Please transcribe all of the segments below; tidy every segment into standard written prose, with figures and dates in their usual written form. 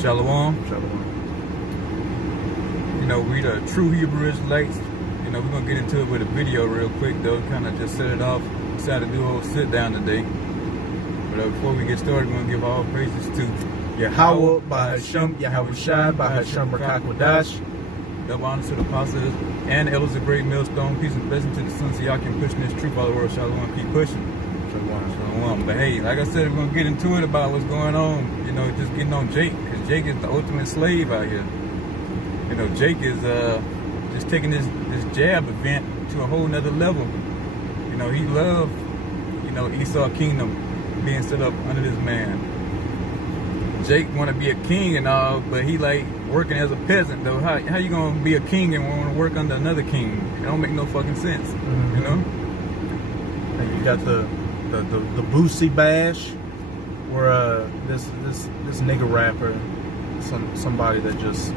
Shalom. Shalom. You know, we the true Hebrew Israelites. You know, we're going to get into it with a video real quick, though. Kind of just set it off. Decided to do a whole sit down today. But before we get started, we're going to give all praises to Yahweh, Bahasham, Yahweh Shai, Bahasham, Rakakwadash. Double honor to the apostles and the elders of Great Millstone. Peace and blessing to the sons of Yakin pushing this truth all the world. Shalom, keep pushing. Shalom. But hey, like I said, we're going to get into it about what's going on. You know, just getting on Jake. Because Jake is the ultimate slave out here. You know, Jake is just taking this jab event to a whole nother level. You know, he loved, you know, Esau kingdom being set up under this man. Jake want to be a king and all, but he like working as a peasant though. How you gonna be a king and want to work under another king? It don't make no fucking sense. Mm-hmm. You know. And you got the Boosie bash, where this nigga rapper, somebody that just,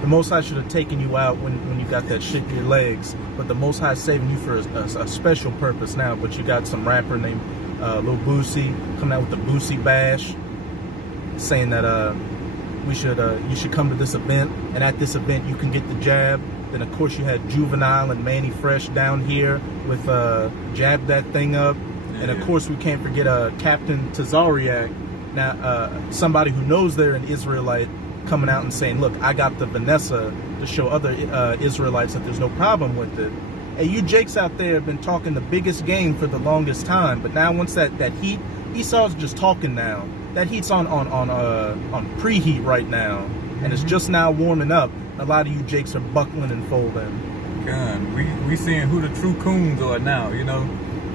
the Most High should have taken you out when you got that shit in your legs, but the Most High saving you for a special purpose now. But you got some rapper named Lil Boosie coming out with the Boosie bash, saying that you should come to this event, and at this event you can get the jab. Then of course you had Juvenile and Manny Fresh down here with jab that thing up. Yeah. And of course we can't forget Captain Tazariak, now somebody who knows they're an Israelite, coming out and saying, look, I got the Vanessa to show other Israelites that there's no problem with it. Hey, you Jakes out there have been talking the biggest game for the longest time, but now once that heat, Esau's just talking now. That heat's on preheat right now, and it's just now warming up. A lot of you Jakes are buckling and folding. God, we seeing who the true coons are now. You know,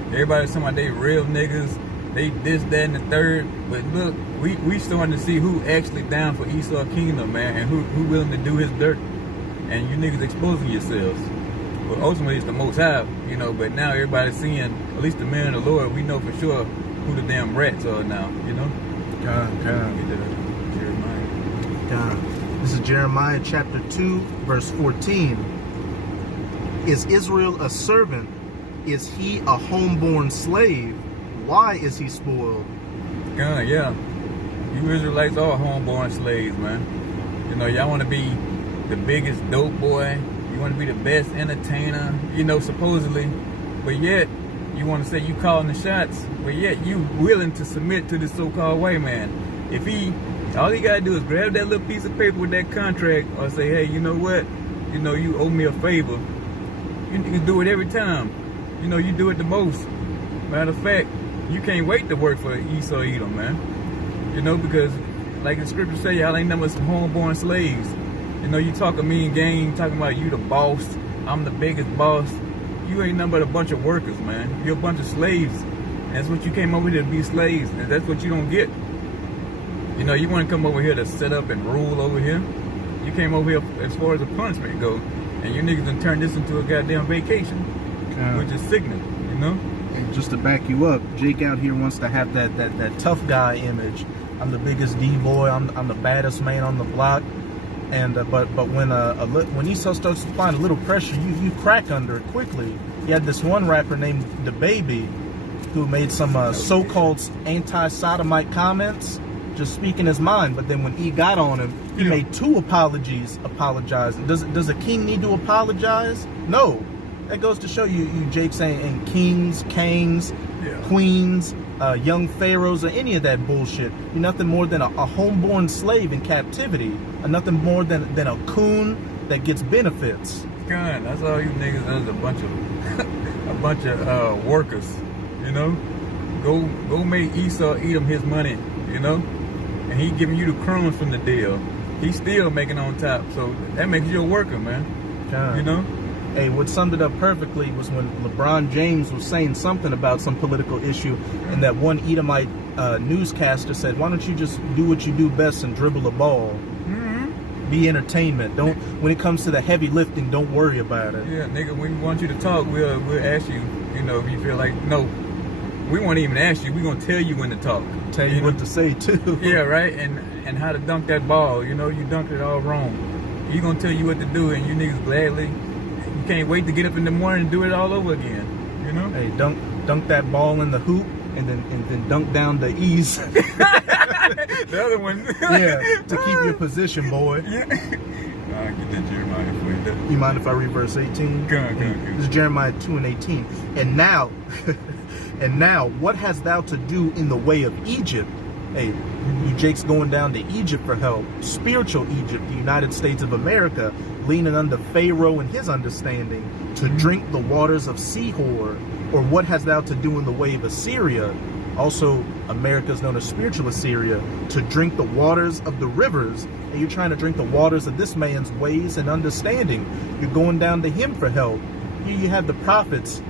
everybody's talking about they real niggas, they this, that, and the third. But look, we starting to see who actually down for Esau kingdom, man, and who willing to do his dirt. And you niggas exposing yourselves. But ultimately, it's the Most High, you know. But now everybody's seeing, at least the men of the Lord, we know for sure who the damn rats are now, you know. God. This is Jeremiah chapter 2, verse 14. Is Israel a servant? Is he a homeborn slave? Why is he spoiled? God, yeah. You Israelites are homeborn slaves, man. You know, y'all want to be the biggest dope boy. You want to be the best entertainer, you know, supposedly. But yet, you want to say you calling the shots, but yet you willing to submit to this so-called white man. If all he got to do is grab that little piece of paper with that contract, or say, hey, you know what? You know, you owe me a favor. You can do it every time. You know, you do it the most. Matter of fact, you can't wait to work for Esau Edom, man. You know, because like the scripture say, y'all ain't nothing but some homeborn slaves. You know, you talk a mean game, talking about you the boss, I'm the biggest boss. You ain't nothing but a bunch of workers, man. You're a bunch of slaves. And that's what you came over here to be, slaves. And that's what you don't get. You know, you want to come over here to set up and rule over here. You came over here as far as the punishment go. And you niggas done turned this into a goddamn vacation. Which is sickening, you know? And just to back you up, Jake out here wants to have that tough guy image. I'm the biggest D-boy. I'm the baddest man on the block. And but when Esau starts applying a little pressure, you crack under it quickly. You had this one rapper named The Baby who made some so-called anti-sodomite comments, just speaking his mind. But then when E got on him, he made two apologizing. Does a king need to apologize? No. That goes to show you Jake saying kings, kangs, queens, young pharaohs, or any of that bullshit. You're nothing more than a homeborn slave in captivity, and nothing more than a coon that gets benefits. God, that's all you niggas. That's a bunch of workers. You know, go make Esau eat him his money. You know, and he giving you the crumbs from the deal. He's still making on top, so that makes you a worker, man. God. You know. Hey, what summed it up perfectly was when LeBron James was saying something about some political issue, and that one Edomite newscaster said, why don't you just do what you do best and dribble a ball? Mm-hmm. Be entertainment. When it comes to the heavy lifting, don't worry about it. Yeah, nigga, when we want you to talk, we'll ask you, you know, if you feel like, no, we won't even ask you. We're going to tell you when to talk. Tell you what to say, too. Yeah, right? And how to dunk that ball. You know, you dunked it all wrong. He's going to tell you what to do, and you niggas gladly. Can't wait to get up in the morning and do it all over again, you know? Hey, dunk that ball in the hoop, and then dunk down the E's. The the other one. Yeah, to keep your position, boy. Yeah. I'll get that Jeremiah for you. You mind if I read verse 18? Go on. This is Jeremiah 2:18. And now, what hast thou to do in the way of Egypt? Hey, you Jake's going down to Egypt for help. Spiritual Egypt, the United States of America, leaning under Pharaoh and his understanding to drink the waters of Sihor. Or what hast thou to do in the way of Assyria? Also, America is known as spiritual Assyria, to drink the waters of the rivers. And you're trying to drink the waters of this man's ways and understanding. You're going down to him for help. Here you have the prophets,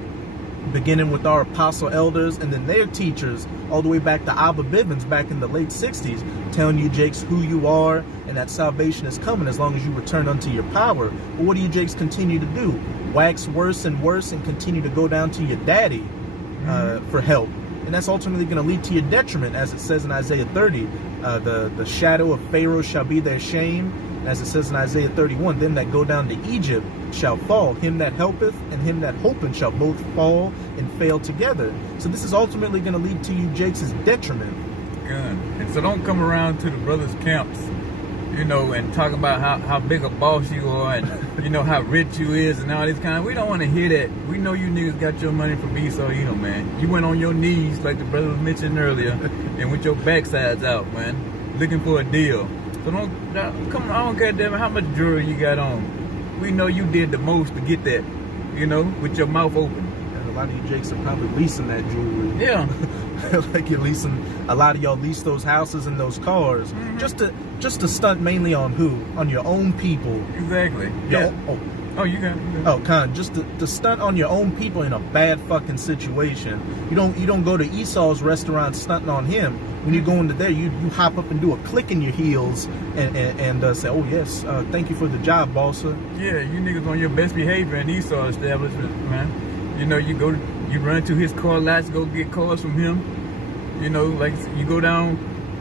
beginning with our apostle elders and then their teachers, all the way back to Abba Bivens back in the late 60s, telling you, Jakes, who you are and that salvation is coming as long as you return unto your power. But what do you Jakes continue to do? Wax worse and worse and continue to go down to your daddy for help. And that's ultimately going to lead to your detriment, as it says in Isaiah 30. The shadow of Pharaoh shall be their shame. As it says in Isaiah 31, them that go down to Egypt shall fall. Him that helpeth and him that hopeth shall both fall and fail together. So this is ultimately going to lead to you Jakes' detriment. Good. And so don't come around to the brothers' camps, you know, and talk about how big a boss you are and, you know, how rich you is and all this kind of. We don't want to hear that. We know you niggas got your money from Esau, you know, man. You went on your knees, like the brother was mentioned earlier, and with your backsides out, man, looking for a deal. So come on, I don't care damn how much jewelry you got on. We know you did the most to get that, you know, with your mouth open. And a lot of you Jakes are probably leasing that jewelry. Yeah. Like you're leasing, a lot of y'all lease those houses and those cars just to stunt mainly on who? On your own people. Exactly. Yeah. Oh, you got it. Oh, just to stunt on your own people in a bad fucking situation. You don't go to Esau's restaurant stunting on him. When you go into there, you hop up and do a click in your heels and say, oh yes, thank you for the job, bossa. Yeah, you niggas on your best behavior in Esau establishment, man. You know, you run to his car lots, go get cars from him. You know, like you go down,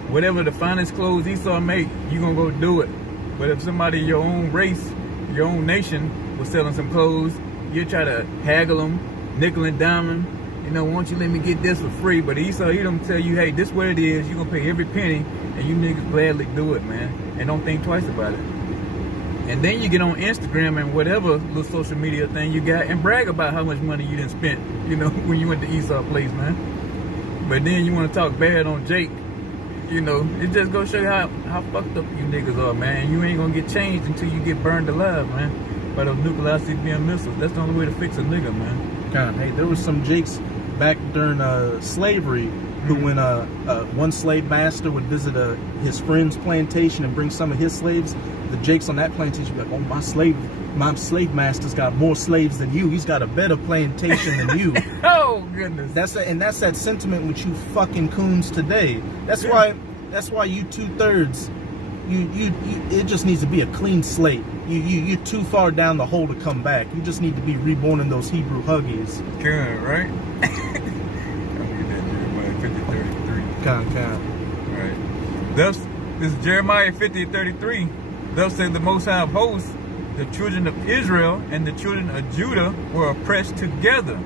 whatever the finest clothes Esau make, you gonna go do it. But if somebody your own race, your own nation was selling some clothes, you try to haggle them, nickel and diamond. You know, won't you let me get this for free? But Esau, he don't tell you, hey, this what it is. You gonna pay every penny, and you niggas gladly do it, man. And don't think twice about it. And then you get on Instagram and whatever little social media thing you got and brag about how much money you done spent, you know, when you went to Esau place, man. But then you want to talk bad on Jake, you know, it just goes show you how fucked up you niggas are, man. You ain't gonna get changed until you get burned alive, man, by those nuclear ICBM missiles. That's the only way to fix a nigga, man. God, hey, there was some Jakes back during slavery who when one slave master would visit his friend's plantation and bring some of his slaves, the Jakes on that plantation would be like, oh, my slave master's got more slaves than you. He's got a better plantation than you. Oh goodness. That's that sentiment with you fucking coons today. That's why you 2/3. It just needs to be a clean slate. You're too far down the hole to come back. You just need to be reborn in those Hebrew huggies. Good, right? Jeremiah 50:33. Con. Right. Thus, this is Jeremiah 50:33. Thus said the Most High of Hosts, the children of Israel and the children of Judah were oppressed together,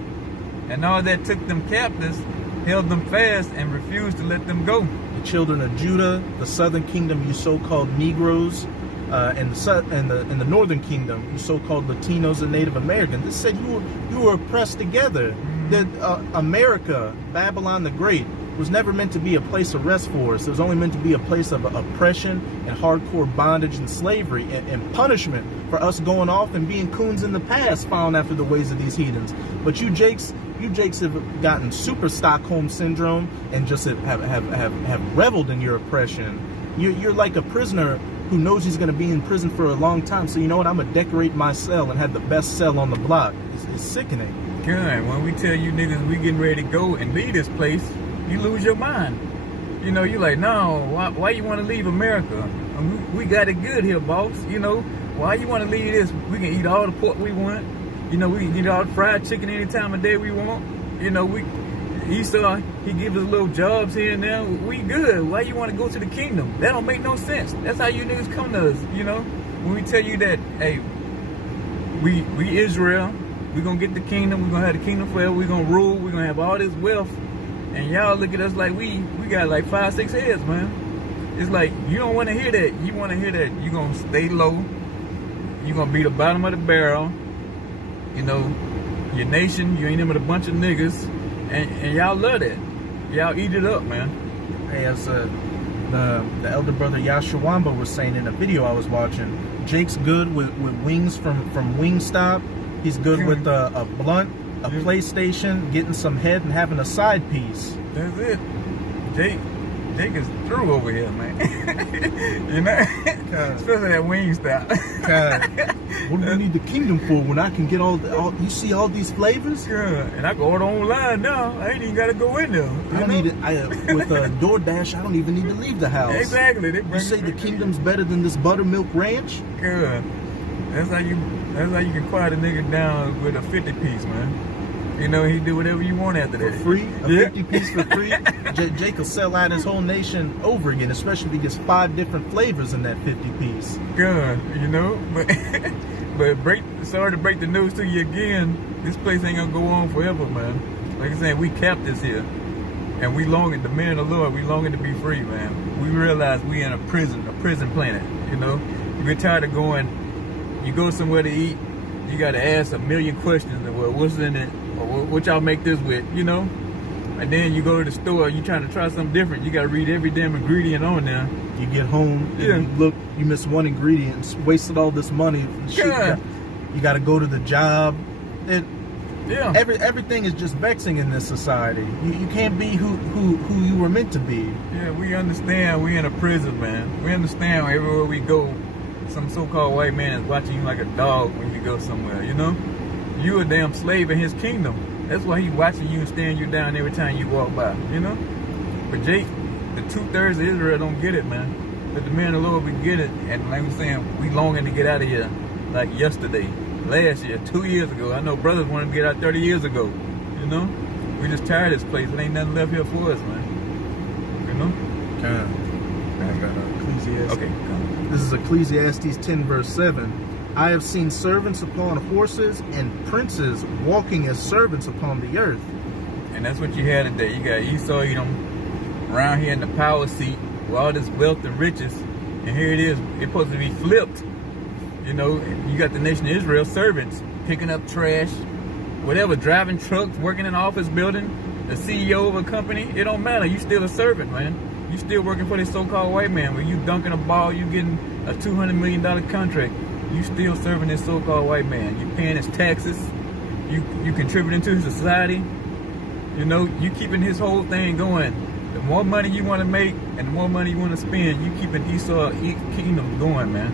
and all that took them captives held them fast and refused to let them go. The children of Judah, the southern kingdom, you so-called Negroes, and the northern kingdom, you so-called Latinos and Native Americans. This said you were oppressed together. That America, Babylon the Great, was never meant to be a place of rest for us. It was only meant to be a place of oppression and hardcore bondage and slavery and punishment for us going off and being coons in the past, following after the ways of these heathens. But you Jakes have gotten super Stockholm syndrome and just have reveled in your oppression. You're like a prisoner who knows he's going to be in prison for a long time. So you know what? I'm going to decorate my cell and have the best cell on the block. It's sickening. Good. When we tell you niggas we getting ready to go and leave this place, you lose your mind. You know, you like, no, why you want to leave America? We got it good here, boss. You know, why you want to leave this? We can eat all the pork we want. You know, we can eat all the fried chicken any time of day we want. You know, Esau, he gives us little jobs here and there. We good. Why you want to go to the kingdom? That don't make no sense. That's how you niggas come to us, you know? When we tell you that, hey, we Israel, we gonna get the kingdom, we gonna have the kingdom forever, we gonna rule, we gonna have all this wealth, and y'all look at us like we got like 5, 6 heads, man. It's like, you don't want to hear that. You want to hear that you're going to stay low. You're going to be the bottom of the barrel. You know, your nation, you ain't in with a bunch of niggas. And y'all love that. Y'all eat it up, man. Hey, as the elder brother Yashawamba was saying in a video I was watching, Jake's good with wings from Wingstop. He's good with a blunt, a PlayStation, getting some head, and having a side piece. That's it. Jake is through over here, man. You know? Especially that Wingstop. What do we need the kingdom for when I can get all you see all these flavors? Yeah, and I can order online now. I ain't even got to go in there. I don't need it. With DoorDash, I don't even need to leave the house. Exactly. You say the kingdom's better than this buttermilk ranch? Good. That's how you can quiet a nigga down with a 50-piece, man. You know, he do whatever you want after that. For free? A 50-piece for free? Jake will sell out his whole nation over again, especially if he gets 5 different flavors in that 50-piece. Good, you know? But sorry to break the news to you again, this place ain't gonna go on forever, man. Like I said, we captives here. And we longing, the men of the Lord, we longing to be free, man. We realize we in a prison planet, you know? We're tired of going, you go somewhere to eat, you gotta ask a million questions, well, what's in it? Or what y'all make this with, you know? And then you go to the store, you trying to try something different. You got to read every damn ingredient on there. You get home, and you miss one ingredient, wasted all this money. Yeah. You got to go to the job. Everything is just vexing in this society. You can't be who you were meant to be. Yeah, we understand we in a prison, man. We understand everywhere we go, some so-called white man is watching you like a dog when you go somewhere, you know? You a damn slave in his kingdom. That's why he watching you and staring you down every time you walk by, you know? But Jake, the 2/3 of Israel don't get it, man. But the men of the Lord, we get it. And like I'm saying, we longing to get out of here like yesterday, last year, 2 years ago. I know brothers wanted to get out 30 years ago, you know? We just tired of this place. There ain't nothing left here for us, man. You know? Ecclesiastes. Okay, come. This is Ecclesiastes 10 verse 7. I have seen servants upon horses and princes walking as servants upon the earth. And that's what you had today. You got Esau, Edom, around here in the power seat with all this wealth and riches. And here it is. It's supposed to be flipped. You know, you got the nation of Israel servants picking up trash, whatever, driving trucks, working in an office building, the CEO of a company. It don't matter. You still a servant, man. You still working for this so-called white man. When you dunking a ball, you getting a $200 million contract. You still serving this so-called white man. You paying his taxes. You contributing to his society. You know, you keeping his whole thing going. The more money you want to make and the more money you want to spend, you keeping Esau kingdom going, man.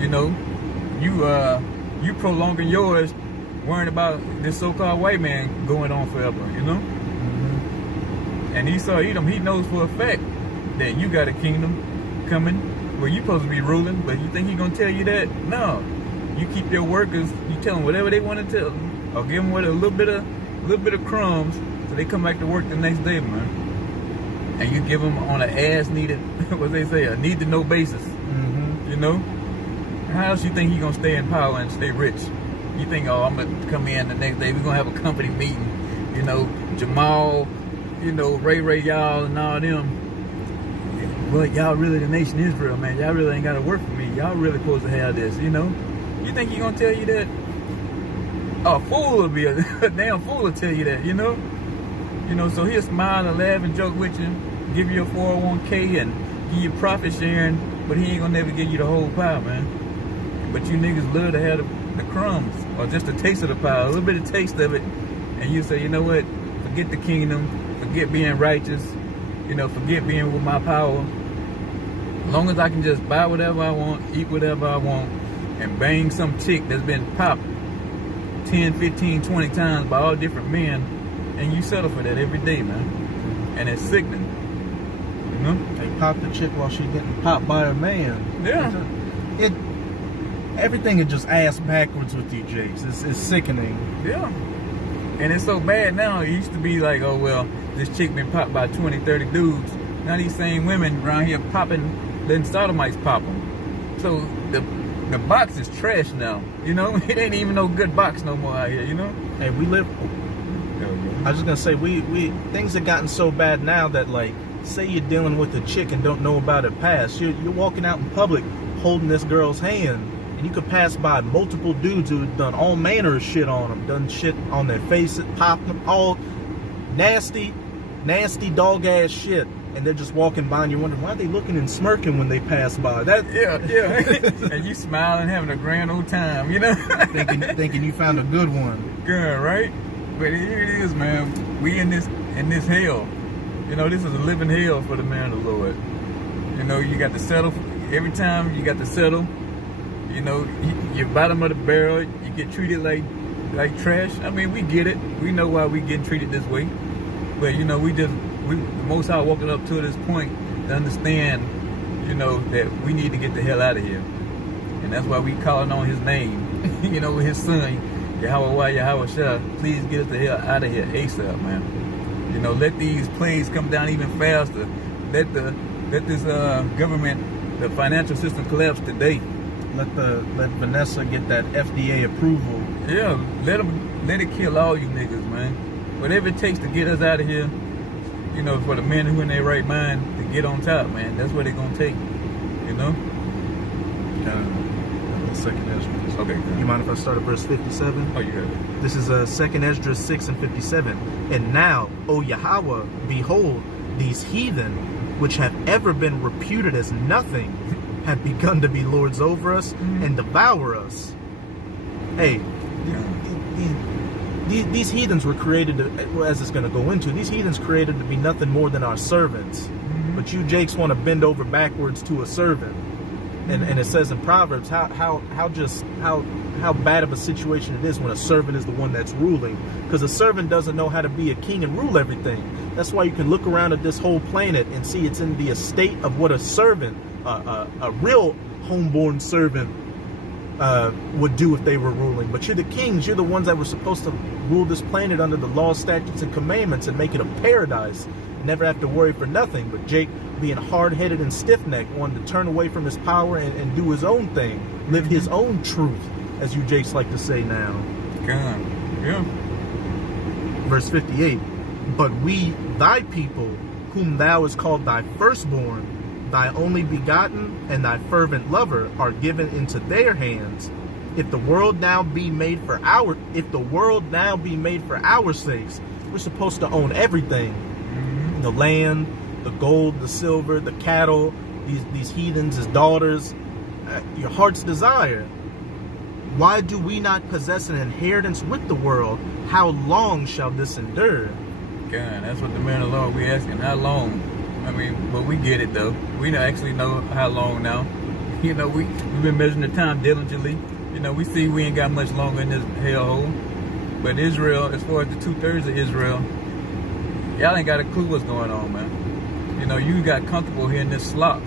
You know, you prolonging yours, worrying about this so-called white man going on forever, you know? Mm-hmm. And Esau Edom, he knows for a fact that you got a kingdom coming where you supposed to be ruling, but you think he gonna tell you that? No. You keep your workers, you tell them whatever they want to tell them, or give them with a little bit of crumbs so they come back to work the next day, man. And you give them on an as-needed, what they say, a need-to-know basis. Mm-hmm. You know? How else you think he gonna stay in power and stay rich? You think, oh, I'm gonna come in the next day, we're gonna have a company meeting, you know, Jamal, you know, Ray, y'all and all them. But y'all really the nation of Israel, man. Y'all really ain't got to work for me. Y'all really supposed to have this, you know? You think he gonna tell you that? A fool will be a damn fool will tell you that, you know? You know, so he'll smile and laugh and joke with you, give you a 401k and give you profit sharing, but he ain't gonna never give you the whole pie, man. But you niggas love to have the crumbs or just a taste of the pie, a little bit of taste of it, and you say, you know what? Forget the kingdom, forget being righteous, you know, forget being with my power. As long as I can just buy whatever I want, eat whatever I want, and bang some chick that's been popped 10, 15, 20 times by all different men, and you settle for that every day, man. And it's sickening. You know? They pop the chick while she's getting popped by a man. Yeah. Everything is just ass backwards with you, Jakes. It's sickening. Yeah. And it's so bad now. It used to be like, oh, well, this chick been popped by 20, 30 dudes. Now these same women around here popping, letting sodomites pop them. So the box is trash now, you know? It ain't even no good box no more out here, you know? Hey, we live... I was just gonna say, we things have gotten so bad now that, like, say you're dealing with a chick and don't know about her past. You're walking out in public holding this girl's hand, and you could pass by multiple dudes who have done all manner of shit on them, done shit on their faces, popped them, all nasty dog ass shit, and they're just walking by, and you're wondering why they looking and smirking when they pass by. That And you smiling, having a grand old time, you know, thinking you found a good one. Good, right? But here it is, man. We in this hell. You know, this is a living hell for the man of the Lord. You know, you got to settle every time. You got to settle. You know, you're bottom of the barrel. You get treated like trash. I mean, we get it. We know why we getting treated this way. But you know, the Most High walking up to this point to understand, you know, that we need to get the hell out of here, and that's why we calling on His name. You know, His Son, Yahweh Shah, please get us the hell out of here ASAP, man. You know, let these planes come down even faster. Let this government, the financial system collapse today. Let Vanessa get that FDA approval. Yeah, let it kill all you niggas, man. Whatever it takes to get us out of here, you know, for the men who in their right mind to get on top, man. That's what they're gonna take, you know. Second Esdras. Okay. You mind if I start at verse 57? Oh, you got it. This is Second Esdras 6 and 57. And now, O Yahweh, behold, these heathen, which have ever been reputed as nothing, have begun to be lords over us and devour us. Hey, these heathens were created to, as it's going to go into, these heathens created to be nothing more than our servants. But you Jakes want to bend over backwards to a servant. And it says in Proverbs how bad of a situation it is when a servant is the one that's ruling, because a servant doesn't know how to be a king and rule everything. That's why you can look around at this whole planet and see it's in the estate of what a servant, a real homeborn servant, would do if they were ruling. But you're the kings, you're the ones that were supposed to rule this planet under the laws, statutes, and commandments and make it a paradise. Never have to worry for nothing. But Jake, being hard-headed and stiff-necked, wanted to turn away from his power and do his own thing, live his own truth, as you Jakes like to say now. God. Yeah. Verse 58, but we, thy people, whom thou hast called thy firstborn, thy only begotten, and thy fervent lover, are given into their hands. If the world now be made for our sakes, we're supposed to own everything. The land, the gold, the silver, the cattle, these heathens as daughters, your heart's desire. Why do we not possess an inheritance with the world? How long shall this endure? God, that's what the man of the Lord we asking. How long? I mean, but we get it though. We don't actually know how long now. You know, we've been measuring the time diligently. You know, we see we ain't got much longer in this hellhole. But Israel, as far as the 2/3 of Israel, y'all ain't got a clue what's going on, man. You know, you got comfortable here in this slop.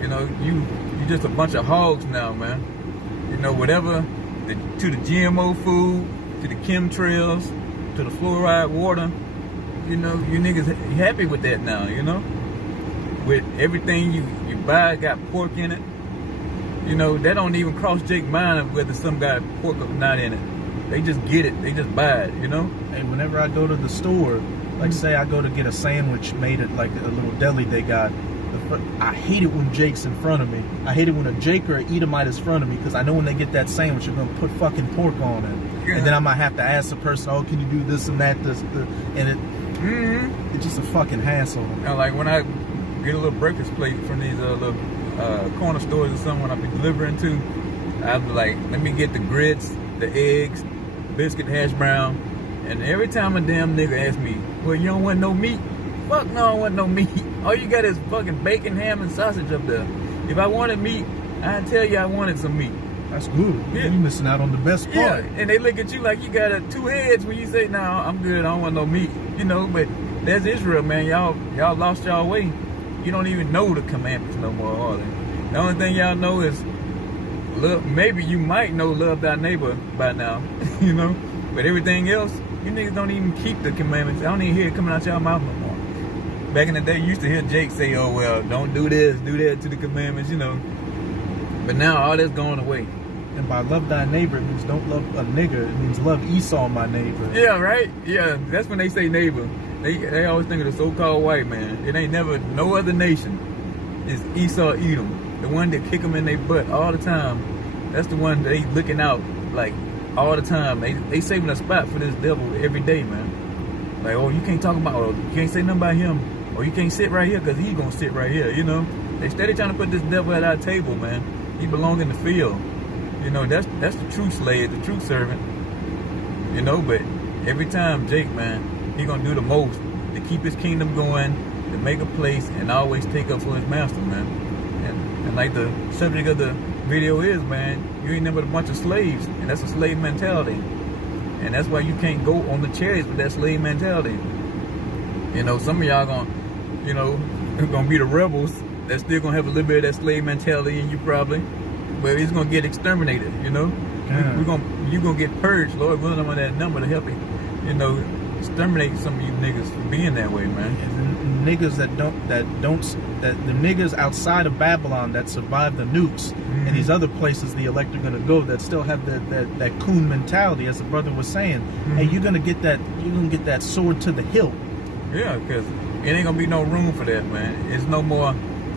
You know, you just a bunch of hogs now, man. You know, whatever, to the GMO food, to the chemtrails, to the fluoride water, you know, you niggas happy with that now, you know? With everything you buy got pork in it. You know, that don't even cross Jake's mind whether some got pork or not in it. They just get it. They just buy it, you know? Hey, whenever I go to the store, like say I go to get a sandwich made at like a little deli they got, I hate it when Jake's in front of me. I hate it when a Jake or an Edomite is in front of me, because I know when they get that sandwich, they're going to put fucking pork on it. Yeah. And then I might have to ask the person, oh, can you do this and that, and it's just a fucking hassle. Now, like when I get a little breakfast plate from these little corner stores or something I be delivering to, I'll be like, let me get the grits, the eggs, biscuit, hash brown. And every time a damn nigga asks me, well, you don't want no meat? Fuck no, I don't want no meat. All you got is fucking bacon, ham, and sausage up there. If I wanted meat, I'd tell you I wanted some meat. That's good. Yeah. You're missing out on the best part. Yeah, and they look at you like you got two heads when you say, no, I'm good, I don't want no meat. You know, but that's Israel, man. Y'all lost y'all way. You don't even know the commandments no more, are they? The only thing y'all know is, love. Maybe you might know love thy neighbor by now, you know? But everything else, you niggas don't even keep the commandments. I don't even hear it coming out y'all mouth no more. Back in the day, you used to hear Jake say, oh, well, don't do this, do that to the commandments, you know. But now all that's going away. And by love thy neighbor, it means don't love a nigger. It means love Esau, my neighbor. Yeah, right? Yeah, that's when they say neighbor. They always think of the so-called white man. It ain't never no other nation. It's Esau, Edom, the one that kick them in their butt all the time. That's the one they looking out like all the time. They saving a spot for this devil every day, man. Like, oh, you can't talk about, or you can't say nothing about him, or you can't sit right here because he gonna sit right here. You know, they steady trying to put this devil at our table, man. He belong in the field. You know, that's the true slave, the true servant. You know, but every time Jake, man, he gonna do the most to keep his kingdom going, to make a place, and always take up for his master, man. And like the subject of the video is, man, you ain't never a bunch of slaves, and that's a slave mentality. And that's why you can't go on the chariots with that slave mentality. You know, some of y'all gonna be the rebels that's still gonna have a little bit of that slave mentality in you probably, but it's gonna get exterminated, you know? Yeah. You're gonna get purged, Lord willing, on that number to help you know, exterminate some of you niggas for being that way, man. Yeah, the niggas the niggas outside of Babylon that survive the nukes and these other places the elect are gonna go that still have that coon mentality, as the brother was saying. Hey, you're gonna get that sword to the hilt. Yeah, because it ain't gonna be no room for that, man. It's no more,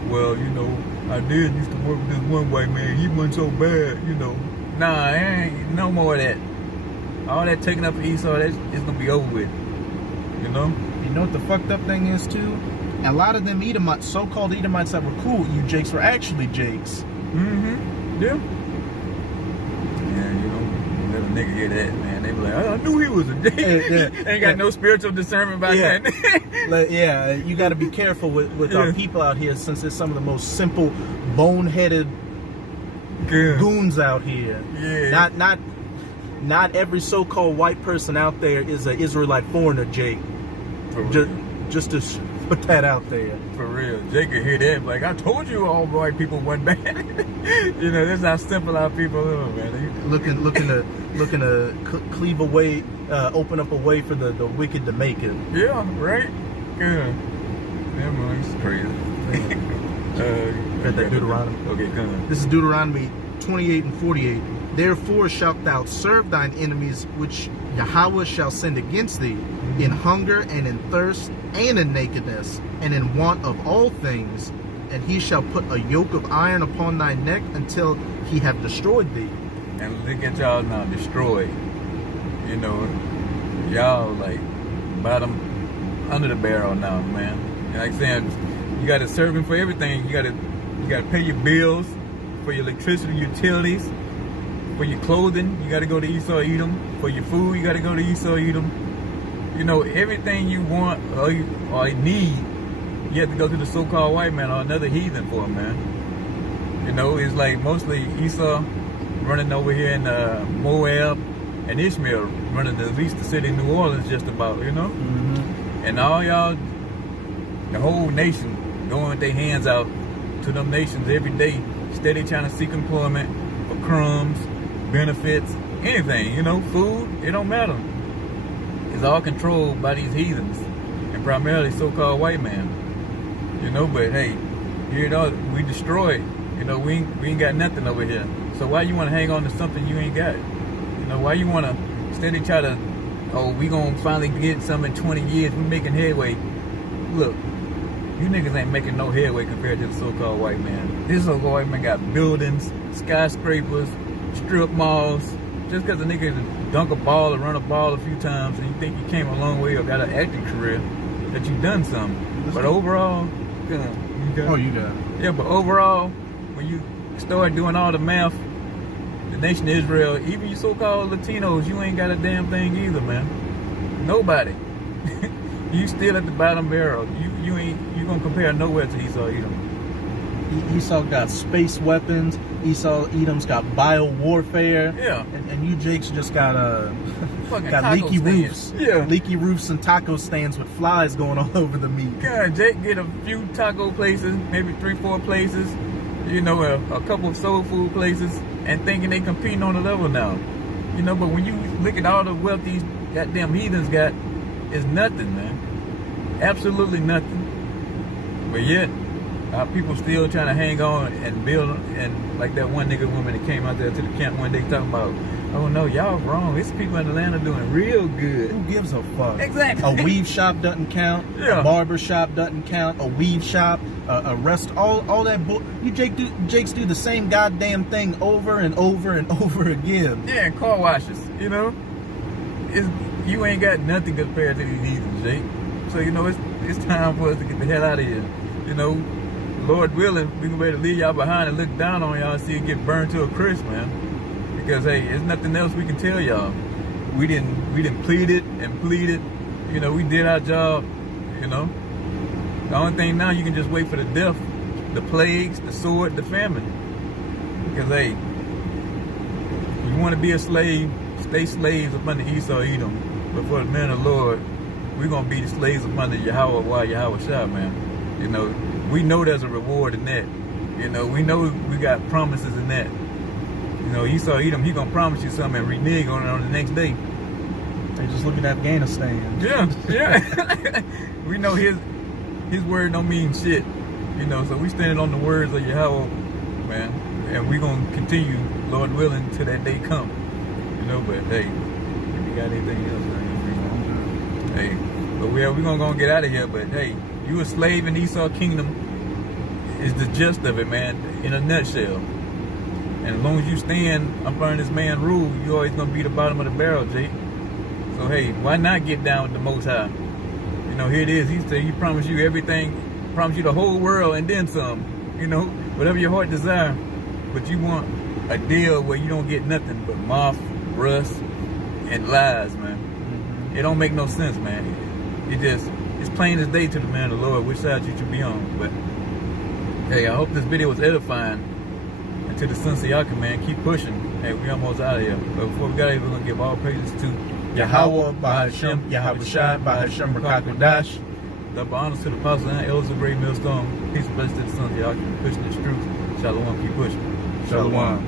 well, you know, I used to work with this one white man, he wasn't so bad, you know. Nah, ain't no more of that. All that taking up for Esau, it's gonna be over with. You know? You know what the fucked up thing is too? A lot of them Edomites, so-called Edomites that were cool with you Jakes, were actually Jakes. Yeah. Yeah, you know, let a nigga hear that, man. They be like, I knew he was a Jake. Ain't got no spiritual discernment about that. Yeah, you got to be careful with our people out here, since it's some of the most simple, boneheaded goons out here. Yeah. Not every so-called white person out there is an Israelite foreigner, Jake. Just to put that out there. For real. Jake can hear that, like, I told you all white people wasn't bad. You know, that's how simple our people are, man. Looking to cleave away, open up a way for the wicked to make it. Yeah, right? Good. Yeah, man, it's crazy. Got that Deuteronomy. Okay, come on. This is Deuteronomy 28 and 48. Therefore shalt thou serve thine enemies, which Yahweh shall send against thee, in hunger and in thirst and in nakedness and in want of all things, and he shall put a yoke of iron upon thy neck until he have destroyed thee. And look at y'all now, destroyed. You know, y'all like bottom under the barrel now, man. And like saying, you got to serve him for everything. You got to pay your bills, for your electricity, utilities. For your clothing, you got to go to Esau, Edom. For your food, you got to go to Esau, Edom. You know, everything you want or need, you have to go to the so-called white man or another heathen for, man. You know, it's like mostly Esau running over here in Moab, and Ishmael running at least the city of New Orleans just about, you know? And all y'all, the whole nation, going with their hands out to them nations every day, steady trying to seek employment for crumbs, benefits, anything, you know, food, it don't matter. It's all controlled by these heathens, and primarily so-called white man. You know, but hey, here it all, we destroyed. You know, we ain't got nothing over here. So why you want to hang on to something you ain't got? You know, why you want to steady try to, oh, we gonna finally get something in 20 years, we making headway. Look, you niggas ain't making no headway compared to the so-called white man. This so-called white man got buildings, skyscrapers, strip malls. Just because a nigga dunk a ball or run a ball a few times and you think you came a long way or got an acting career, that you done something. But overall, you got it. Yeah, but overall, when you start doing all the math, the nation of Israel, even you so-called Latinos, you ain't got a damn thing either, man. Nobody. You still at the bottom barrel. You gonna compare nowhere to Esau, Edom. Esau got space weapons. Esau, Edom's got bio warfare. Yeah. And you Jakes just got leaky roofs. Yeah. Leaky roofs and taco stands with flies going all over the meat. God, Jake get a few taco places, maybe 3-4 places, you know, a couple of soul food places, and thinking they competing on the level now. You know, but when you look at all the wealth these goddamn heathens got, it's nothing, man. Absolutely nothing. But yet, our people still trying to hang on and build, and like that one nigga woman that came out there to the camp one day talking about, Oh no, y'all wrong. It's people in Atlanta doing real good. Who gives a fuck? Exactly. A weave shop doesn't count. Yeah. A barber shop doesn't count. A weave shop, a rest, all that you Jakes do the same goddamn thing over and over and over again. Yeah, car washes. You know, you ain't got nothing compared to these heathens, Jake. So you know it's time for us to get the hell out of here. You know, Lord willing, we can ready to leave y'all behind and look down on y'all and see it get burned to a crisp, man. Because hey, there's nothing else we can tell y'all. We didn't plead it and plead it. You know, we did our job. You know, the only thing now you can just wait for the death, the plagues, the sword, the famine. Because hey, you want to be a slave, stay slaves up under Esau, Edom. But for the men of the Lord, we're gonna be the slaves up under Yahweh Shah, man. You know, we know there's a reward in that. You know, we know we got promises in that. You know, Esau Edom, he gonna promise you something and renege on it on the next day. They just look at Afghanistan. Yeah. We know his word don't mean shit. You know, so we standing on the words of Yahweh, man, and we gonna continue, Lord willing, till that day come. You know, but hey, if you got anything else, man, hey, but we gonna get out of here. But hey, you a slave in Esau kingdom is the gist of it, man, in a nutshell. And as long as you stand up under this man's rule, you always gonna be the bottom of the barrel, Jake. So hey, why not get down with the Most High? You know, here it is. He said he promised you everything, promised you the whole world and then some. You know, whatever your heart desire. But you want a deal where you don't get nothing but moth, rust, and lies, man. It don't make no sense, man. It's plain as day to the man of the Lord which side you should be on. But hey, I hope this video was edifying. And to the sons of Yaakov, man, keep pushing. Hey, we almost out of here. But before we got here, we're gonna give all praises to Yahweh, Bahashem, Yahweh Shai, Bahashem, Rakakodash. Double honors to the apostles and elders of Great Millstone. Peace and blessings to the sons of Yaakov, pushing this truth. Shalom, keep pushing. Shalom.